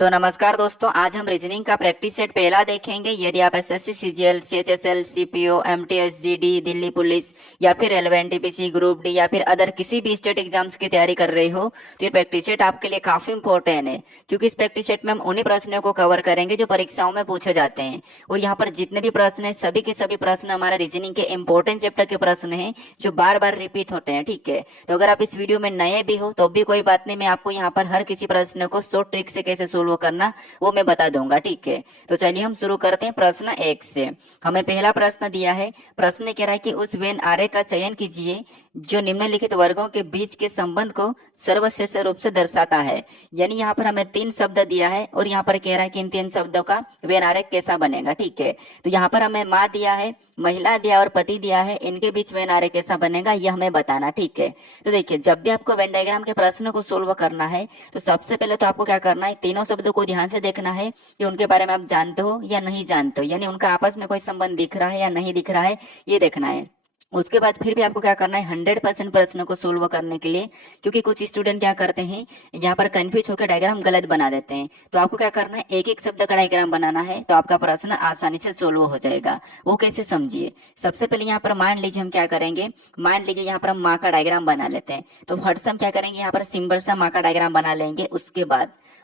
तो नमस्कार दोस्तों, आज हम रीजनिंग का प्रैक्टिस सेट पहला देखेंगे। यदि आप SSC, CGL, CHSL, CPO, MTS, GD, Delhi police या फिर रेलवे एनटीपीसी, ग्रुप डी या फिर अदर किसी भी स्टेट एग्जाम्स की तैयारी कर रहे हो तो ये प्रैक्टिस सेट आपके लिए काफी इंपॉर्टेंट है, क्योंकि इस प्रैक्टिस सेट में हम उन्हीं प्रश्नों को कवर करेंगे जो परीक्षाओं में पूछे जाते हैं। और यहाँ पर जितने भी प्रश्न है सभी के सभी प्रश्न हमारे रीजनिंग के इंपॉर्टेंट चैप्टर के प्रश्न है जो बार बार रिपीट होते हैं। ठीक है, तो अगर आप इस वीडियो में नए भी हो तो भी कोई बात नहीं, मैं आपको यहाँ पर हर किसी प्रश्न को शॉर्ट ट्रिक से कैसे सोल्व करना वो मैं बता दूंगा। ठीक है, तो चलिए हम शुरू करते हैं प्रश्न 1 से। हमें पहला प्रश्न दिया है। प्रश्न कह रहा है कि उस वेन आरेख का चयन कीजिए जो निम्नलिखित वर्गों के बीच के संबंध को सर्वश्रेष्ठ रूप से दर्शाता है। यानी यहाँ पर हमें 3 शब्द दिया है और यहाँ पर कह रहा है कि इन 3 शब्दों का वेन आरेख कैसा बनेगा। ठीक है, तो यहाँ पर हमें माँ दिया है, महिला दिया और पति दिया है, इनके बीच वेन आरेख कैसा बनेगा यह हमें बताना। ठीक है, तो देखिए जब भी आपको वेन डायग्राम के प्रश्न को सोल्व करना है तो सबसे पहले तो आपको क्या करना है, तीनों शब्दों को ध्यान से देखना है कि उनके बारे में आप जानते हो या नहीं जानते हो, यानी उनका आपस में कोई संबंध दिख रहा है या नहीं दिख रहा है, ये देखना है। उसके बाद फिर भी आपको क्या करना है, 100% प्रश्न को सोल्व करने के लिए, क्योंकि कुछ स्टूडेंट क्या करते हैं यहाँ पर कंफ्यूज होकर डायग्राम गलत बना देते हैं, तो आपको क्या करना है, एक एक शब्द का डायग्राम बनाना है तो आपका प्रश्न आसानी से सोल्व हो जाएगा। वो कैसे, समझिए। सबसे पहले यहाँ पर मान लीजिए हम क्या करेंगे, मान लीजिए यहाँ पर हम माँ का डायग्राम बना लेते हैं, तो फट से हम क्या करेंगे, यहाँ पर सिंपल सा माँ का डायग्राम बना लेंगे।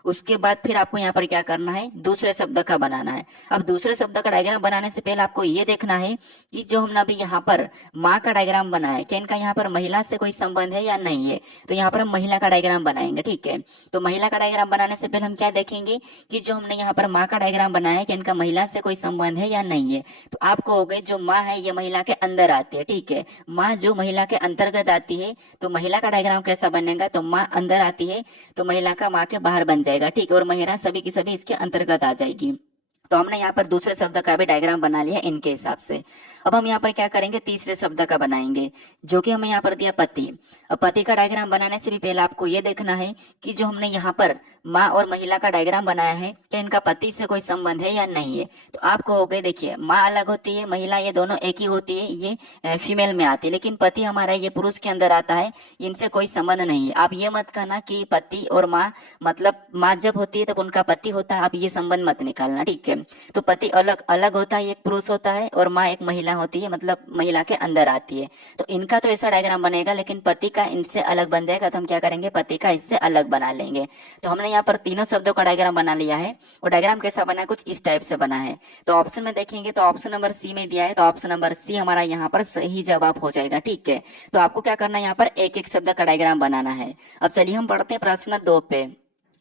उसके बाद फिर आपको यहाँ पर क्या करना है, दूसरे शब्द का बनाना है। अब दूसरे शब्द का डायग्राम बनाने से पहले आपको ये देखना है कि जो हमने अभी यहाँ पर माँ का डायग्राम बना है क्या इनका यहाँ पर महिला से कोई संबंध है या नहीं है। तो यहाँ पर हम महिला का डायग्राम बनाएंगे। ठीक है, तो महिला का डायग्राम बनाने से पहले हम क्या देखेंगे कि जो हमने यहाँ पर माँ का डायग्राम बनाया है कि इनका महिला से कोई संबंध है या नहीं है। तो आप कहोगे जो माँ है ये महिला के अंदर आती है। ठीक है, माँ जो महिला के अंतर्गत आती है तो महिला का डायग्राम कैसा बनेगा, तो माँ अंदर आती है तो महिला का माँ के बाहर बन जाएगा। ठीक है, और महिला सभी की सभी इसके अंतर्गत आ जाएगी। तो हमने यहाँ पर दूसरे शब्द का भी डायग्राम बना लिया इनके हिसाब से। अब हम यहाँ पर क्या करेंगे, तीसरे शब्द का बनाएंगे जो कि हमें यहाँ पर दिया पति। अब पति का डायग्राम बनाने से भी पहले आपको ये देखना है कि जो हमने यहाँ पर माँ और महिला का डायग्राम बनाया है क्या इनका पति से कोई संबंध है या नहीं है। तो आप कहोगे देखिए माँ अलग होती है, महिला ये दोनों एक ही होती है, ये फीमेल में आती है, लेकिन पति हमारा ये पुरुष के अंदर आता है, इनसे कोई संबंध नहीं है। आप ये मत कहना कि पति और माँ, मतलब माँ जब होती है तब उनका पति होता है, आप ये संबंध मत निकालना। ठीक है, तो पति अलग अलग होता है, एक पुरुष होता है, और माँ एक महिला होती है, मतलब महिला के अंदर आती है। तो इनका तो ऐसा डायग्राम बनेगा, लेकिन पति का इनसे अलग बन जाएगा, तो हम क्या करेंगे, पति का इससे अलग बना लेंगे। तो हमने यहाँ पर तीनों शब्दों का डायग्राम बना लिया है। और डायग्राम कैसा बना है, कुछ इस टाइप से बना है। तो ऑप्शन में देखेंगे तो ऑप्शन नंबर सी में दिया है, तो ऑप्शन नंबर सी हमारा यहाँ पर सही जवाब हो जाएगा। ठीक है, तो आपको क्या करना है, यहाँ पर एक एक शब्द का डायग्राम बनाना है। अब चलिए हम पढ़ते हैं प्रश्न 2 पे।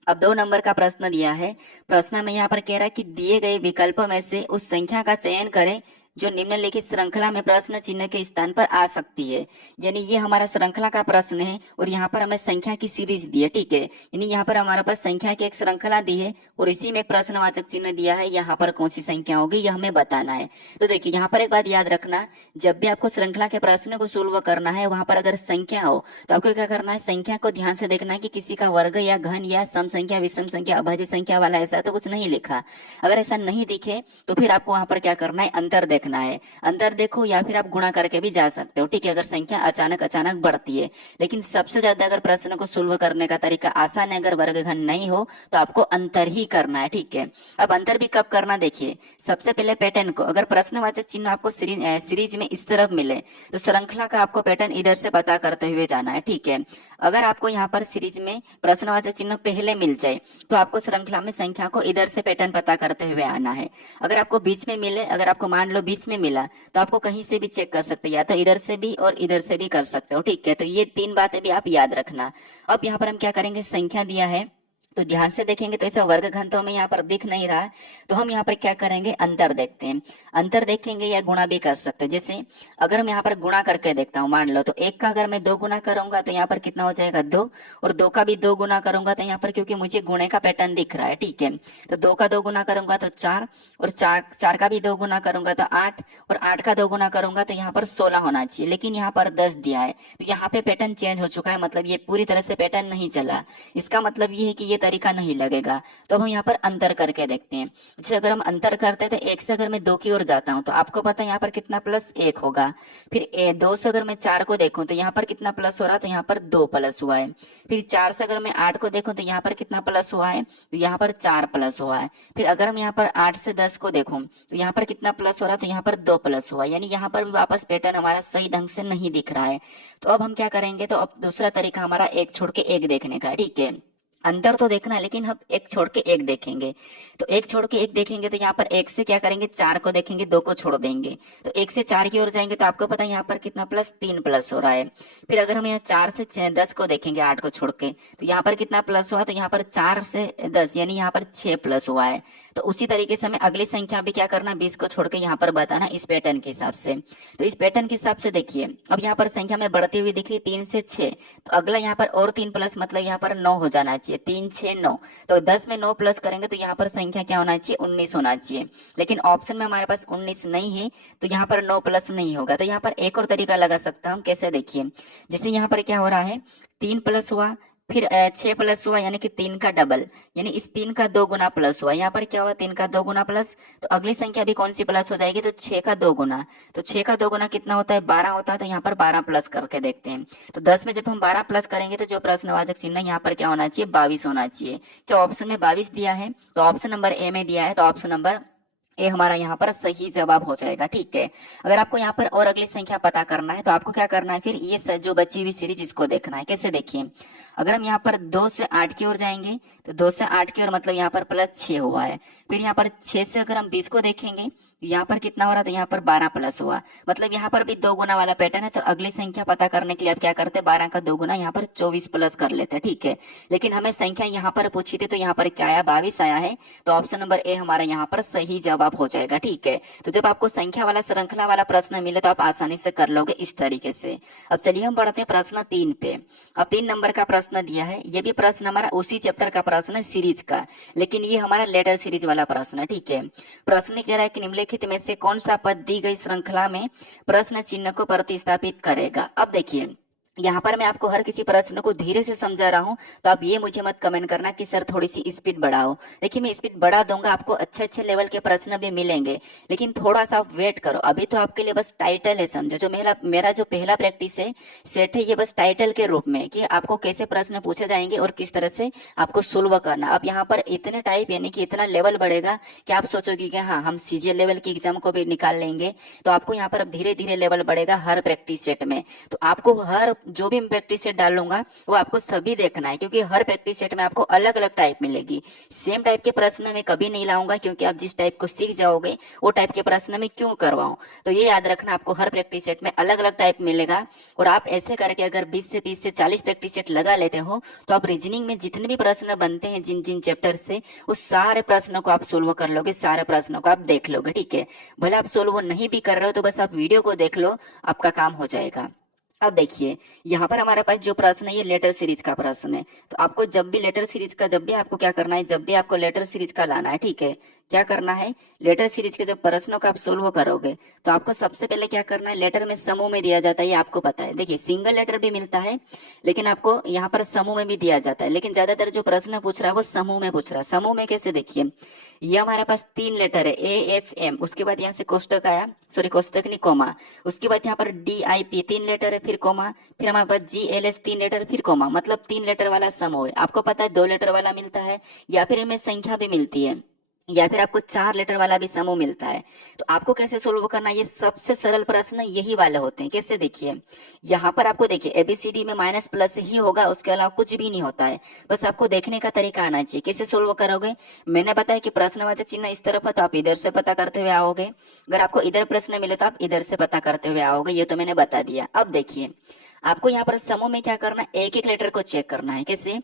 अब 2 नंबर का प्रश्न दिया है। प्रश्न में यहाँ पर कह रहा है कि दिए गए विकल्पों में से उस संख्या का चयन करें जो निम्नलिखित श्रृंखला में प्रश्न चिन्ह के स्थान पर आ सकती है। यानी ये हमारा श्रृंखला का प्रश्न है और यहाँ पर हमें संख्या की सीरीज दी है। ठीक है, यानी यहाँ पर हमारे पास संख्या की एक श्रृंखला दी है और इसी में एक प्रश्नवाचक चिन्ह दिया है, यहाँ पर कौन सी संख्या होगी यह हमें बताना है। तो देखिए यहाँ पर एक बात याद रखना, जब भी आपको श्रृंखला के प्रश्न को सोल्व करना है वहां पर अगर संख्या हो तो आपको क्या करना है, संख्या को ध्यान से देखना है कि किसी का वर्ग या घन या सम संख्या, विषम संख्या, अभाज्य संख्या वाला ऐसा तो कुछ नहीं लिखा। अगर ऐसा नहीं दिखे तो फिर आपको वहां पर क्या करना है, अंतर देखना है। अंतर देखो या फिर आप गुणा करके भी जा सकते हो। ठीक है, अगर संख्या अचानक अचानक बढ़ती है, लेकिन सबसे ज्यादा अगर प्रश्न को सोल्व करने का तरीका आसान है, अगर वर्ग घन नहीं हो तो आपको अंतर ही करना है। ठीक है, अब अंतर भी कब करना, देखिए सबसे पहले पैटर्न को, अगर प्रश्नवाचक चिन्ह आपको सीरीज में इस तरफ मिले तो श्रृंखला का आपको पैटर्न इधर से पता करते हुए जाना है। ठीक है, अगर आपको यहाँ पर सीरीज में प्रश्नवाचक चिन्ह पहले मिल जाए तो आपको श्रृंखला में संख्या को इधर से पैटर्न पता करते हुए आना है। अगर आपको बीच में मिले, अगर आपको मान लो बीच में मिला तो आपको कहीं से भी चेक कर सकते हैं, या तो इधर से भी और इधर से भी कर सकते हो। ठीक है, तो ये 3 बातें भी आप याद रखना। अब यहाँ पर हम क्या करेंगे, संख्या दिया है तो ध्यान से देखेंगे तो ऐसा वर्ग घन तो हमें यहाँ पर दिख नहीं रहा है, तो हम यहाँ पर क्या करेंगे, अंतर देखते हैं। अंतर देखेंगे या गुणा भी कर सकते हैं। जैसे अगर हम यहाँ पर गुणा करके देखता हूँ, मान लो तो 1 का अगर मैं 2 गुना करूंगा तो यहाँ पर कितना हो जाएगा 2, और 2 का भी 2 गुना करूंगा तो यहाँ पर, क्योंकि मुझे गुणे का पैटर्न दिख रहा है, ठीक है, तो 2 का 2 गुना करूंगा तो 4, और 4 का भी 2 गुना करूंगा तो 8, और 8 का 2 गुना करूंगा तो यहाँ पर 16 होना चाहिए, लेकिन यहाँ पर 10 दिया है, तो यहाँ पे पैटर्न चेंज हो चुका है, मतलब ये पूरी तरह से पैटर्न नहीं चला। इसका मतलब ये है कि ये तरीका नहीं लगेगा। तो अब हम यहाँ पर अंतर करके देखते हैं। जैसे अगर हम अंतर करते हैं तो 1 से अगर मैं 2 की ओर जाता हूँ तो आपको पता है यहाँ पर कितना प्लस 1 होगा। फिर 2 से अगर मैं 4 को देखूँ तो यहाँ पर कितना प्लस हो रहा है, तो यहाँ पर 2 प्लस हुआ है। फिर 4 से अगर मैं 8 को देखूँ तो यहाँ पर कितना प्लस हुआ है, तो यहाँ पर 4 प्लस हुआ है। फिर अगर हम यहाँ पर 8 से 10 को देखूँ तो यहाँ पर कितना प्लस हो रहा है, तो यहाँ पर 2 प्लस हुआ है। यानी यहाँ पर भी वापस पैटर्न हमारा सही ढंग से नहीं दिख रहा है। तो अब हम क्या करेंगे, तो अब दूसरा तरीका हमारा एक छोड़ के एक देखने का है, ठीक है। अंतर तो देखना है लेकिन हम एक छोड़ के एक देखेंगे। तो एक छोड़ के एक देखेंगे तो यहाँ पर एक से क्या करेंगे, 4 को देखेंगे, 2 को छोड़ देंगे। तो 1 से 4 की ओर जाएंगे तो आपको पता है यहाँ पर कितना प्लस 3 प्लस हो रहा है। फिर अगर हम यहाँ 4 से 10 को देखेंगे, 8 को छोड़ के, तो यहाँ पर कितना प्लस हुआ, तो यहाँ पर 4 से 10 यानी यहाँ पर 6 प्लस हुआ है। तो उसी तरीके से हमें अगली संख्या भी क्या करना, 20 को छोड़ के यहाँ पर बताना इस पैटर्न के हिसाब से। तो इस पैटर्न के हिसाब से देखिए अब यहाँ पर संख्या में बढ़ती हुई दिख रही 3 से 6, तो अगला यहाँ पर और 3 प्लस मतलब यहाँ पर 9 हो जाना चाहिए। 3 6 9, तो 10 में 9 प्लस करेंगे तो यहाँ पर संख्या क्या होना चाहिए, 19 होना चाहिए। लेकिन ऑप्शन में हमारे पास 19 नहीं है तो यहाँ पर 9 प्लस नहीं होगा। तो यहाँ पर एक और तरीका लगा सकता हूँ, कैसे देखिए, जैसे यहाँ पर क्या हो रहा है, 3 प्लस हुआ, फिर 6 प्लस हुआ यानी कि 3 का डबल, यानी इस 3 का 2 गुना प्लस हुआ। यहाँ पर क्या हुआ, 3 का 2 गुना प्लस, तो अगली संख्या भी कौन सी प्लस हो जाएगी, तो 6 का 2 गुना। तो 6 का 2 गुना कितना होता है, 12 होता है। तो यहाँ पर 12 प्लस करके देखते हैं। तो 10 में जब हम 12 प्लस करेंगे तो जो प्रश्नवाचक चिन्ह यहाँ पर क्या होना चाहिए, 22 होना चाहिए। क्या ऑप्शन में 22 दिया है, तो ऑप्शन नंबर ए में दिया है, तो ऑप्शन नंबर ए हमारा यहाँ पर सही जवाब हो जाएगा, ठीक है। अगर आपको यहाँ पर और अगली संख्या पता करना है तो आपको क्या करना है, फिर ये जो बची हुई सीरीज इसको देखना है। कैसे देखिए, अगर हम यहाँ पर 2 से 8 की ओर जाएंगे तो 2 से 8 की ओर मतलब यहाँ पर प्लस 6 हुआ है। फिर यहाँ पर 6 से अगर हम 20 को देखेंगे तो यहाँ पर कितना हो रहा है, तो यहाँ पर 12 प्लस हुआ, मतलब यहाँ पर भी 2 गुना वाला पैटर्न है। तो अगली संख्या पता करने के लिए आप क्या करते हैं, 12 का 2 गुना यहाँ पर 24 प्लस कर लेते हैं, ठीक है। लेकिन हमें संख्या यहाँ पर पूछी थी तो यहाँ पर क्या आया, 22 आया है। तो ऑप्शन नंबर ए हमारा यहाँ पर सही जवाब हो जाएगा, ठीक है। तो जब आपको संख्या वाला श्रृंखला वाला प्रश्न मिले तो आप आसानी से कर लोगे इस तरीके से। अब चलिए हम बढ़ते हैं प्रश्न 3 पे। अब 3 नंबर का प्रश्न दिया है, ये भी प्रश्न हमारा उसी चैप्टर का प्रश्न है, सीरीज का, लेकिन ये हमारा लेटर सीरीज वाला प्रश्न है, ठीक है। प्रश्न कह रहा है कि निम्नलिखित में से कौन सा पद दी गई श्रृंखला में प्रश्न चिन्ह को प्रतिस्थापित करेगा। अब देखिए यहाँ पर मैं आपको हर किसी प्रश्न को धीरे से समझा रहा हूँ, तो आप ये मुझे मत कमेंट करना कि सर थोड़ी सी स्पीड बढ़ाओ। देखिए मैं स्पीड बढ़ा दूंगा, आपको अच्छे अच्छे लेवल के प्रश्न भी मिलेंगे, लेकिन थोड़ा सा आप वेट करो। अभी तो आपके लिए बस टाइटल है, समझो। जो मेरा जो पहला प्रैक्टिस है सेट है, ये बस टाइटल के रूप में कि आपको कैसे प्रश्न पूछे जाएंगे और किस तरह से आपको सोल्व करना। अब यहाँ पर इतने टाइप यानी कि इतना लेवल बढ़ेगा कि आप सोचोगे कि हाँ हम सीजीएल लेवल की एग्जाम को भी निकाल लेंगे। तो आपको यहाँ पर अब धीरे धीरे लेवल बढ़ेगा हर प्रैक्टिस सेट में। तो आपको हर जो भी प्रैक्टिस सेट डालूंगा वो आपको सभी देखना है, क्योंकि हर प्रैक्टिस सेट में आपको अलग अलग टाइप मिलेगी। सेम टाइप के प्रश्न में कभी नहीं लाऊंगा, क्योंकि आप जिस टाइप को सीख जाओगे वो टाइप के प्रश्न में क्यों करवाऊं। तो ये याद रखना, आपको हर प्रैक्टिस सेट में अलग अलग टाइप मिलेगा। और आप ऐसे करके अगर 20 से 30 से 40 प्रैक्टिस सेट लगा लेते हो तो आप रीजनिंग में जितने भी प्रश्न बनते हैं जिन जिन चैप्टर से, उस सारे प्रश्नों को आप सोल्व कर लोगे, सारे प्रश्नों को आप देख लोगे, ठीक है। भले आप सोल्व नहीं भी कर रहे हो तो बस आप वीडियो को देख लो, आपका काम हो जाएगा। अब देखिए यहाँ पर हमारे पास जो प्रश्न है ये लेटर सीरीज का प्रश्न है। तो आपको जब भी लेटर सीरीज का, जब भी आपको क्या करना है, जब भी आपको लेटर सीरीज का लाना है, ठीक है, क्या करना है, लेटर सीरीज के जब प्रश्नों का आप सोल्व करोगे तो आपको सबसे पहले क्या करना है, लेटर में समूह में दिया जाता है, ये आपको पता है। देखिए सिंगल लेटर भी मिलता है लेकिन आपको यहाँ पर समूह में भी दिया जाता है, लेकिन ज्यादातर जो प्रश्न पूछ रहा है वो समूह में पूछ रहा है। समूह में कैसे, देखिए ये हमारे पास 3 लेटर है AFM, उसके बाद यहाँ से कोष्टक आया, सॉरी कोष्टक नहीं कोमा, उसके बाद यहाँ पर DIP 3 लेटर है, फिर कोमा, फिर हमारे पास GLS 3 लेटर, फिर कोमा, मतलब 3 लेटर वाला समूह है। आपको पता है 2 लेटर वाला मिलता है, या फिर इनमें संख्या भी मिलती है, या फिर आपको 4 लेटर वाला भी समूह मिलता है। तो आपको कैसे सोल्व करना है, ये सबसे सरल प्रश्न यही वाले होते हैं। कैसे देखिए, यहाँ पर आपको देखिए ABCD में माइनस प्लस ही होगा, उसके अलावा कुछ भी नहीं होता है। बस आपको देखने का तरीका आना चाहिए कैसे सोल्व करोगे। मैंने बताया कि प्रश्नवाचक चिन्ह इस तरफ है तो आप इधर से पता करते हुए आओगे, अगर आपको इधर प्रश्न मिले तो आप इधर से पता करते हुए आओगे, ये तो मैंने बता दिया। अब देखिए आपको यहाँ पर समूह में क्या करना है, एक एक लेटर को चेक करना है। कैसे,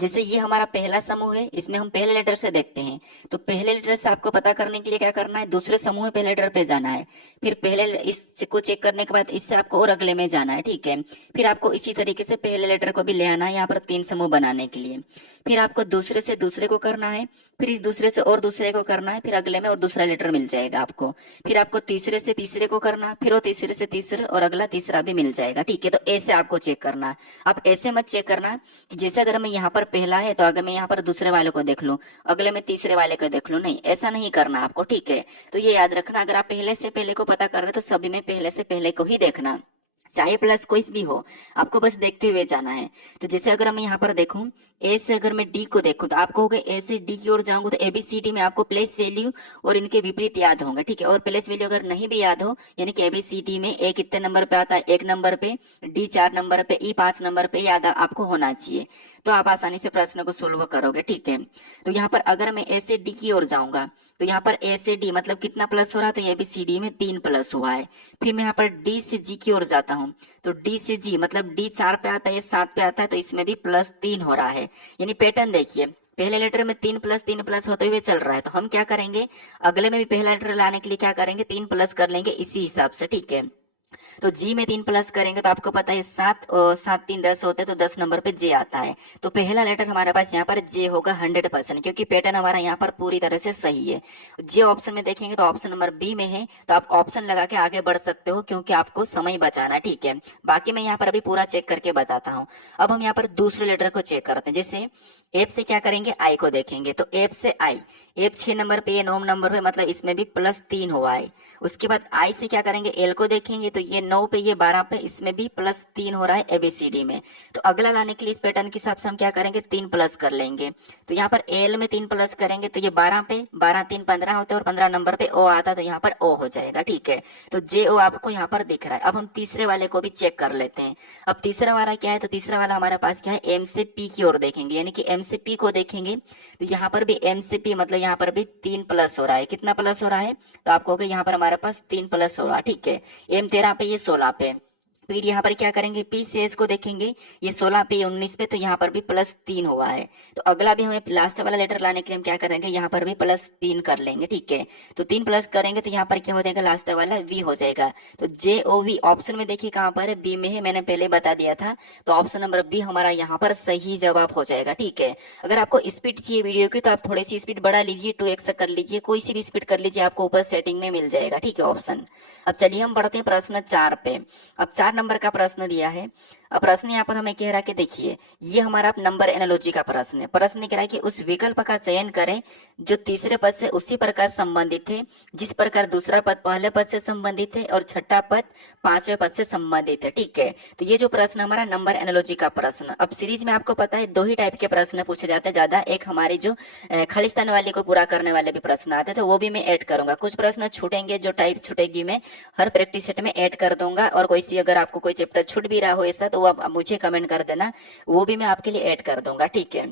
जैसे ये हमारा पहला समूह है, इसमें हम पहले लेटर से देखते हैं, तो पहले लेटर से आपको पता करने के लिए क्या करना है, दूसरे समूह में पहले लेटर पे जाना है, फिर पहले इसको चेक करने के बाद इससे आपको और अगले में जाना है, ठीक है। फिर आपको इसी तरीके से पहले लेटर को भी ले आना है यहाँ पर 3 समूह बनाने के लिए। फिर आपको दूसरे से दूसरे को करना है, फिर इस दूसरे से और दूसरे को करना है, फिर अगले में और दूसरा लेटर मिल जाएगा आपको। फिर आपको तीसरे से तीसरे को करना, फिर वो तीसरे से तीसरे और अगला तीसरा भी मिल जाएगा, ठीक है। तो ऐसे आपको चेक करना। आप ऐसे मत चेक करना कि जैसे अगर मैं यहाँ पर पहला है तो अगर मैं यहाँ पर दूसरे वाले को देख लूं, अगले में तीसरे वाले को देख लूं, नहीं, ऐसा नहीं करना आपको, ठीक है। तो ये याद रखना, अगर आप पहले से पहले को पता कर रहे हो तो सभी में पहले से पहले को ही देखना, चाहे प्लस कोई भी हो, आपको बस देखते हुए जाना है। तो जैसे अगर मैं यहाँ पर देखूं, ए से अगर मैं डी को देखूं तो आपको होगा ए से डी की ओर जाऊंगा तो एबीसीडी में आपको प्लेस वैल्यू और इनके विपरीत याद होंगे, ठीक है। और प्लेस वैल्यू अगर नहीं भी याद हो, यानी कि एबीसीडी में ए कितने नंबर पे आता है, 1 नंबर पे, डी 4 नंबर पे, ई 5 नंबर पे याद आपको होना चाहिए, तो आप आसानी से प्रश्न को सोल्व करोगे, ठीक है। तो यहाँ पर अगर मैं ए से डी की ओर जाऊंगा तो यहाँ पर ए से डी मतलब कितना प्लस हो रहा है, तो एबीसीडी में 3 प्लस हुआ है। फिर मैं यहाँ पर डी से जी की ओर जाता हूँ तो डी से जी मतलब डी 4 पे आता है, ये 7 पे आता है, तो इसमें भी +3 हो रहा है। यानी पैटर्न देखिए, पहले लेटर में 3 प्लस होते हुए चल रहा है, तो हम क्या करेंगे, अगले में भी पहला लेटर लाने के लिए क्या करेंगे, 3 प्लस कर लेंगे इसी हिसाब से, ठीक है। तो जी में 3 प्लस करेंगे तो आपको पता है 7 और 7 3 10 होते हैं, तो 10 नंबर पे जे आता है। तो पहला लेटर हमारे पास यहाँ पर जे होगा 100%, क्योंकि पैटर्न हमारा यहाँ पर पूरी तरह से सही है। जे ऑप्शन में देखेंगे तो ऑप्शन नंबर बी में है, तो आप ऑप्शन लगा के आगे बढ़ सकते हो, क्योंकि आपको समय बचाना, ठीक है। बाकी मैं यहाँ पर अभी पूरा चेक करके बताता हूँ। अब हम यहाँ पर दूसरे लेटर को चेक करते हैं। जैसे एफ से क्या करेंगे, आई को देखेंगे, तो एफ से आई, एफ 6 नंबर पे, ये 9 नंबर पे, मतलब इसमें भी +3 हुआ है। उसके बाद आई से क्या करेंगे, एल को देखेंगे, तो ये 9 पे, ये 12 पे, इसमें भी +3 हो रहा है एबीसीडी में। तो अगला लाने के लिए इस पैटर्न के हिसाब से हम क्या करेंगे, 3 प्लस कर लेंगे। तो यहाँ पर एल में 3 प्लस करेंगे तो ये 12 पे, 12 3 15 होते हैं, और 15 नंबर पे ओ आता, तो यहाँ पर ओ हो जाएगा, ठीक है। तो जे ओ आपको यहाँ पर दिख रहा है। अब हम तीसरे वाले को भी चेक कर लेते हैं। अब तीसरा वाला क्या है, तो तीसरा वाला हमारे पास क्या है, एम से पी की ओर देखेंगे, यानी कि एम से पी को देखेंगे, तो यहाँ पर भी एम से पी मतलब यहाँ पर भी 3 प्लस हो रहा है। कितना प्लस हो रहा है, तो आपको होगा यहाँ पर हमारे पास 3 प्लस हो रहा है, ठीक है। एम 13 पे, ये 16 पे। फिर यहाँ पर क्या करेंगे, पी से एस को देखेंगे, ये 16 पे, ये 19 पे, तो यहाँ पर भी +3 हुआ है। तो अगला भी हमें लास्ट वाला लेटर लाने के लिए हम क्या करेंगे, यहाँ पर भी +3 कर लेंगे, ठीक है। तो 3 प्लस करेंगे तो यहाँ पर क्या हो जाएगा, लास्ट वाला वी हो जाएगा। तो जे ओ वी ऑप्शन में देखिए कहाँ पर है, बी में है, मैंने पहले बता दिया था। तो ऑप्शन नंबर बी हमारा यहाँ पर सही जवाब हो जाएगा, ठीक है। अगर आपको स्पीड चाहिए वीडियो की तो आप थोड़ी सी स्पीड बढ़ा लीजिए, 2x कर लीजिए, कोई सी भी स्पीड कर लीजिए, आपको ऊपर सेटिंग में मिल जाएगा, ठीक है, ऑप्शन। अब चलिए हम बढ़ते हैं प्रश्न 4 पे। अब 4 नंबर का प्रश्न दिया है। अब प्रश्न यहाँ पर हमें कह रहा है कि देखिए, ये हमारा नंबर एनालॉजी का प्रश्न है। प्रश्न कह रहा है कि उस विकल्प का चयन करें जो तीसरे पद से उसी प्रकार संबंधित है जिस प्रकार दूसरा पद पहले पद से संबंधित है और छठा पद 5वें पद से संबंधित है, ठीक है। तो ये जो प्रश्न हमारा नंबर एनालॉजी का प्रश्न। अब सीरीज में आपको पता है 2 ही टाइप के प्रश्न पूछे जाते हैं ज्यादा, एक हमारी जो खालिस्तान वाले को पूरा करने वाले भी प्रश्न आते हैं, तो वो भी मैं ऐड करूंगा। कुछ प्रश्न छूटेंगे, जो टाइप छूटेगी मैं हर प्रैक्टिस सेट में ऐड कर दूंगा, और कोई सी अगर आपको कोई चैप्टर छूट भी रहा हो ऐसा, तो वो आप मुझे कमेंट कर देना, वो भी मैं आपके लिए ऐड कर दूंगा, ठीक है।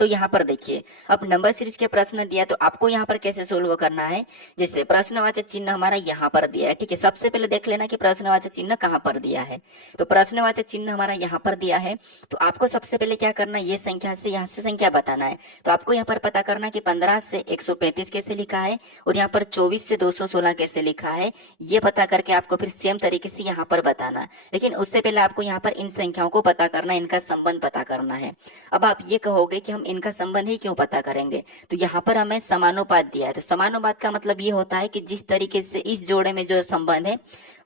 तो यहाँ पर देखिए, अब नंबर सीरीज के प्रश्न दिया, तो आपको यहाँ पर कैसे सोल्व करना है। जैसे प्रश्नवाचक चिन्ह हमारा यहाँ पर दिया है, ठीक है। सबसे पहले देख लेना कि प्रश्नवाचक चिन्ह कहाँ पर दिया है। तो प्रश्नवाचक चिन्ह हमारा यहाँ पर दिया है, तो आपको सबसे पहले क्या करना है, ये संख्या से यहाँ से संख्या बताना है। तो आपको यहाँ पर पता करना है कि 15 से 135 कैसे लिखा है, और यहाँ पर 24 से 216 कैसे लिखा है, ये पता करके आपको फिर सेम तरीके से यहाँ पर बताना है। लेकिन उससे पहले आपको यहाँ पर इन संख्याओं को पता करना, इनका संबंध पता करना है। अब आप ये कहोगे कि हम इनका संबंध ही क्यों पता करेंगे, तो यहाँ पर हमें समानुपात दिया है। तो समानुपात का मतलब ये होता है कि जिस तरीके से इस जोड़े में जो संबंध है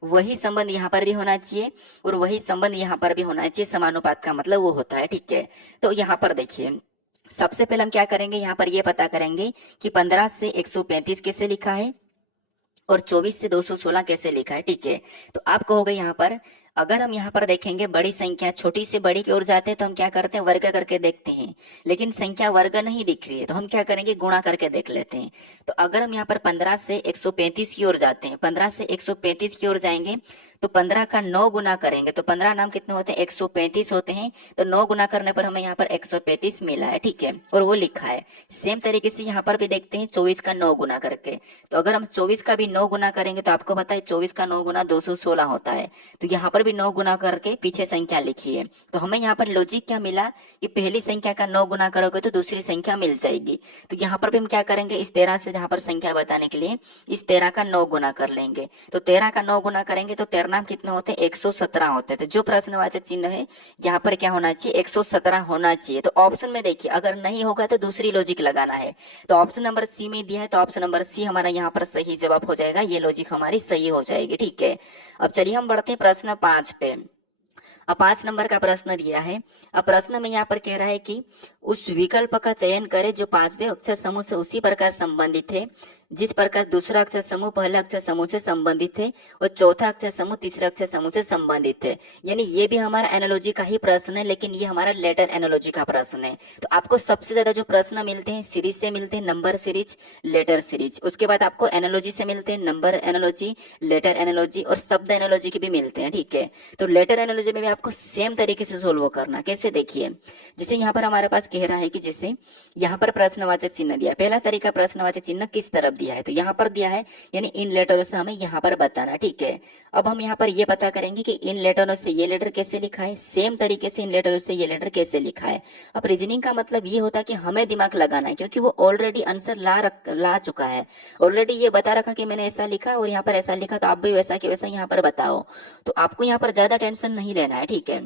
वही संबंध यहाँ पर भी होना चाहिए, और वही संबंध यहाँ पर भी होना चाहिए। समानुपात का मतलब वो होता है, ठीक है। तो यहाँ पर देखिए, सबसे पहले हम क्या करेंगे, यहाँ पर ये पता करेंगे कि 15 से 135 कैसे लिखा है और 24 से 216 कैसे लिखा है, ठीक है। तो आप कहोगे यहाँ पर, अगर हम यहाँ पर देखेंगे बड़ी संख्या छोटी से बड़ी की ओर जाते हैं तो हम क्या करते हैं, वर्ग करके देखते हैं, लेकिन संख्या वर्ग नहीं दिख रही है तो हम क्या करेंगे, गुणा करके देख लेते हैं। तो अगर हम यहाँ पर 15 से 135 की ओर जाते हैं, 15 से 135 की ओर जाएंगे तो 15 का 9 गुना करेंगे तो 15 नाम कितने होते हैं, 135 होते हैं। तो 9 गुना करने पर हमें यहाँ पर 135 मिला है, ठीक है, और वो लिखा है। सेम तरीके से यहाँ पर भी देखते हैं 24 का 9 गुना करके। तो अगर हम 24 का भी 9 गुना करेंगे तो आपको पता है 24 का 9 गुना 216 होता है। तो यहाँ पर भी 9 गुना करके पीछे संख्या लिखी है। तो हमें यहाँ पर लॉजिक क्या मिला कि पहली संख्या का 9 गुना करोगे तो दूसरी संख्या मिल जाएगी। तो यहाँ पर भी हम क्या करेंगे, इस 13 से जहाँ पर संख्या बताने के लिए इस 13 का 9 गुना कर लेंगे। तो 13 का 9 गुना करेंगे तो 13 नाम कितने होते हैं, 117 होते हैं। तो जो प्रश्नवाचक चिन्ह है यहाँ पर क्या होना चाहिए, 117 होना चाहिए। तो ऑप्शन में देखिए, अगर नहीं होगा तो दूसरी लॉजिक लगाना है। तो ऑप्शन नंबर सी में दिया है, तो ऑप्शन नंबर सी हमारा यहाँ पर सही जवाब हो जाएगा। ये लॉजिक हमारी सही हो जाएगी, ठीक है। अब चलिए हम बढ़ते हैं प्रश्न 5 पे। अब 5 नंबर का प्रश्न दिया है। अब प्रश्न में यहाँ पर कह रहा है कि उस विकल्प का चयन करें जो पांचवें अक्षर समूह से उसी प्रकार संबंधित है जिस प्रकार दूसरा अक्षर समूह पहले अक्षर समूह से संबंधित है और चौथा अक्षर समूह तीसरे अक्षर समूह से संबंधित है। यानी ये भी हमारा एनालॉजी का ही प्रश्न है, लेकिन ये हमारा लेटर एनालॉजी का प्रश्न है। तो आपको सबसे ज्यादा जो प्रश्न मिलते हैं सीरीज से मिलते हैं, नंबर सीरीज, लेटर सीरीज। उसके बाद आपको एनालॉजी से मिलते हैं नंबर एनालॉजी, लेटर एनालॉजी और शब्द एनालॉजी के भी मिलते हैं। ठीक है, तो लेटर एनालॉजी में भी आपको सेम तरीके से सोल्व करना। कैसे, देखिए, जैसे यहाँ पर हमारे पास कह रहा है कि जैसे यहाँ पर प्रश्नवाचक चिन्ह दिया, पहला तरीका प्रश्नवाचक चिन्ह किस तरफ दिया है, तो यहाँ पर दिया है, यानी इन लेटरों से हमें यहाँ पर बताना। ठीक है, अब हम यहाँ पर ये पता करेंगे कि इन लेटरों से ये लेटर कैसे लिखा है, सेम तरीके से इन लेटरों से ये लेटर कैसे लिखा है। अब रीजनिंग का मतलब ये होता है कि हमें दिमाग लगाना है, क्योंकि वो ऑलरेडी आंसर ला चुका है, ऑलरेडी ये बता रखा कि मैंने ऐसा लिखा और यहाँ पर ऐसा लिखा, तो आप भी वैसा कि वैसा यहाँ पर बताओ। तो आपको यहाँ पर ज्यादा टेंशन नहीं लेना है। ठीक है,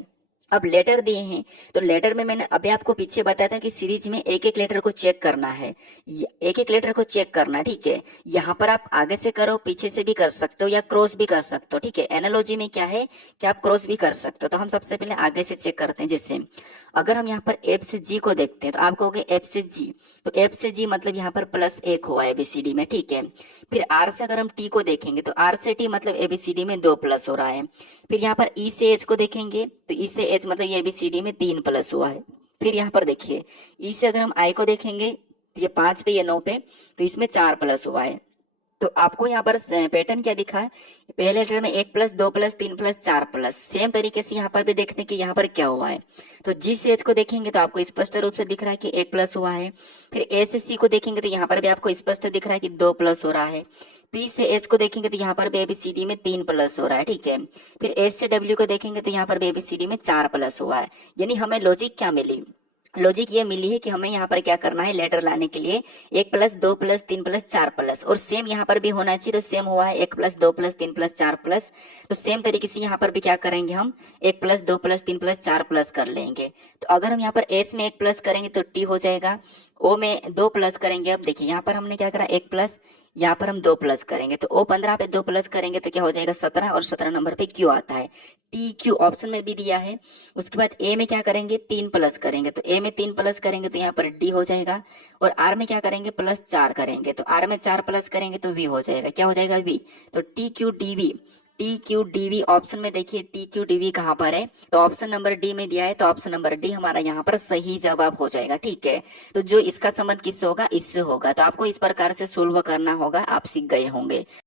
अब लेटर दिए हैं, तो लेटर में मैंने अभी आपको पीछे बताया था कि सीरीज में एक एक लेटर को चेक करना है, एक एक लेटर को चेक करना। ठीक है, यहाँ पर आप आगे से करो, पीछे से भी कर सकते हो या क्रॉस भी कर सकते हो। ठीक है, एनालॉजी में क्या है कि आप क्रॉस भी कर सकते हो। तो हम सबसे पहले आगे से चेक करते हैं। जैसे अगर हम यहाँ पर एफ से जी को देखते हैं तो आप कहोगे एफ से जी, तो एफ से जी मतलब यहाँ पर +1 हुआ एबीसीडी में। ठीक है, फिर आर से अगर हम टी को देखेंगे तो आर से टी मतलब एबीसीडी में 2 प्लस हो रहा है। फिर यहाँ पर ई से एच को देखेंगे तो ई से एच मतलब ये एबीसीडी में 3 प्लस हुआ है। फिर यहाँ पर देखिए ई से अगर हम आई को देखेंगे तो ये 5 पे, ये 9 पे, तो इसमें 4 प्लस हुआ है। तो आपको यहाँ पर पैटर्न क्या दिखा है, पहले लेटर में 1 plus 2 plus 3 plus 4 plus. Same तरीके से यहाँ पर भी देखते हैं कि यहाँ पर क्या हुआ है। तो जी से एच को देखेंगे तो आपको स्पष्ट रूप से दिख रहा है कि 1 प्लस हुआ है। फिर ए से सी को देखेंगे तो यहाँ पर भी आपको स्पष्ट दिख रहा है कि 2 प्लस हो रहा है। पी से एच को देखेंगे तो यहाँ पर भी एबीसीडी में 3 प्लस हो रहा है। ठीक है, फिर एस से डब्ल्यू को देखेंगे तो यहाँ पर भी एबीसीडी में 4 प्लस हुआ है। यानी हमें लॉजिक क्या मिली, लॉजिक ये मिली है कि हमें यहाँ पर क्या करना है, लेटर लाने के लिए 1 प्लस 2 प्लस 3 प्लस 4 प्लस, और सेम यहाँ पर भी होना चाहिए। तो सेम हुआ है 1 प्लस 2 प्लस 3 प्लस 4 प्लस, तो सेम तरीके से यहाँ पर भी क्या करेंगे, हम 1 प्लस 2 प्लस 3 प्लस 4 प्लस कर लेंगे। तो अगर हम यहाँ पर एस में 1 प्लस करेंगे तो टी हो जाएगा, ओ में 2 प्लस करेंगे। अब देखिए यहाँ पर हमने क्या करा, 1 प्लस, यहाँ पर हम 2 प्लस करेंगे तो ओ 15 पे 2 प्लस करेंगे तो क्या हो जाएगा 17, और 17 नंबर पे क्यू आता है। टी क्यू ऑप्शन में भी दिया है। उसके बाद ए में क्या करेंगे, 3 प्लस करेंगे, तो ए में 3 प्लस करेंगे तो यहाँ पर डी हो जाएगा। और आर में क्या करेंगे, +4 करेंगे, तो आर में 4 प्लस करेंगे तो वी हो जाएगा। क्या हो जाएगा, वी। तो T Q D V, T Q D V option में देखिए टी क्यू डी वी कहाँ पर है, तो ऑप्शन नंबर डी में दिया है, तो ऑप्शन नंबर डी हमारा यहाँ पर सही जवाब हो जाएगा। ठीक है, तो जो इसका संबंध किससे होगा, इससे होगा। तो आपको इस प्रकार से सोल्व करना होगा, आप सीख गए होंगे।